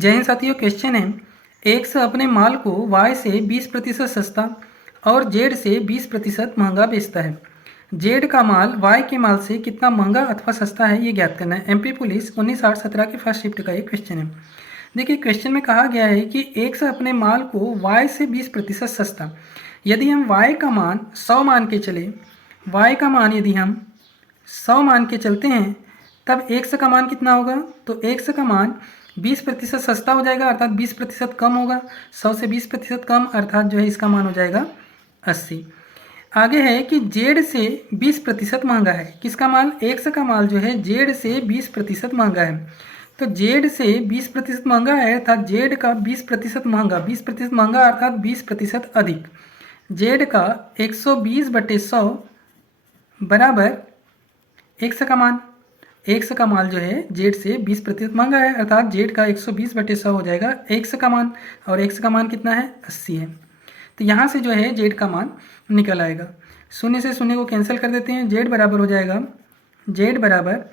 जय हिंद साथियों, क्वेश्चन है एक्स अपने माल को वाई से 20% सस्ता और जेड से 20% महंगा बेचता है। जेड का माल वाई के माल से कितना महंगा अथवा सस्ता है, ये ज्ञात करना है। एमपी पुलिस 19/8/17 के फर्स्ट शिफ्ट का ये क्वेश्चन है। देखिए, क्वेश्चन में कहा गया है कि एक्स अपने माल को वाई से 20% सस्ता। यदि हम वाई का मान 100 मान के चले, वाई का मान यदि हम 100 मान के चलते हैं, तब एक्स का मान कितना होगा? तो एक्स का मान 20% सस्ता हो जाएगा, अर्थात 20% कम होगा। 100 से 20% कम, अर्थात जो है इसका मान हो जाएगा 80। आगे है कि जेड से 20% महंगा है। किसका माल? एक्स का माल जो है जेड से 20% महंगा है। तो जेड से 20% महंगा है, अर्थात जेड का 20% महंगा, 20% महंगा अर्थात 20% अधिक। जेड का 120/100 बराबर एक्स का मान। एक्स का माल जो है जेड से 20% महंगा है, अर्थात जेड का 120/100 हो जाएगा एक्स का मान, और एक्स का मान कितना है? 80 है। तो यहाँ से जो है जेड का मान निकल आएगा। शून्य से शून्य को कैंसिल कर देते हैं। जेड बराबर हो जाएगा, जेड बराबर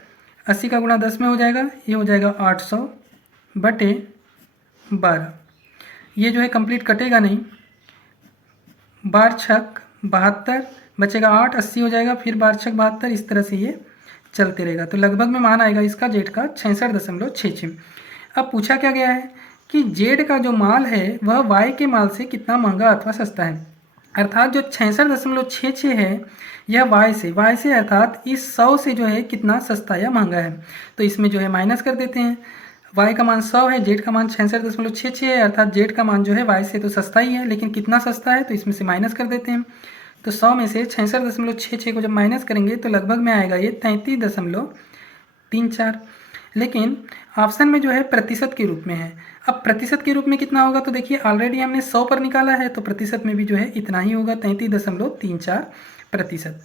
80 का गुणा 10 में हो जाएगा, ये हो जाएगा 800/12। ये जो है कंप्लीट कटेगा नहीं, 12 छक 72, बचेगा 8, 80 हो जाएगा, फिर 12 छक 72, इस तरह से ये चलते रहेगा। तो लगभग में मान आएगा इसका जेड का 66.66। अब पूछा क्या गया है कि जेड का जो माल है वह वाई के माल से कितना महंगा अथवा सस्ता है, अर्थात जो 66.66 है यह वाई से अर्थात इस 100 से जो है कितना सस्ता या महंगा है। तो इसमें जो है माइनस कर देते हैं। वाई का मान 100 है, जेड का मान 66.66 है, अर्थात जेड का मान जो है वाई से तो सस्ता ही है, लेकिन कितना सस्ता है तो इसमें से माइनस कर देते हैं। तो 100 में से 66.66 को जब माइनस करेंगे तो लगभग में आएगा ये 33.34। लेकिन ऑप्शन में जो है प्रतिशत के रूप में है। अब प्रतिशत के रूप में कितना होगा? तो देखिए, ऑलरेडी हमने 100 पर निकाला है, तो प्रतिशत में भी जो है इतना ही होगा, 33.34%।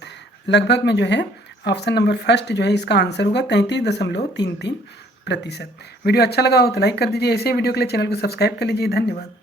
लगभग में जो है ऑप्शन नंबर फर्स्ट जो है इसका आंसर होगा 33.33%। वीडियो अच्छा लगा हो तो लाइक कर दीजिए। ऐसे वीडियो के लिए चैनल को सब्सक्राइब कर लीजिए। धन्यवाद।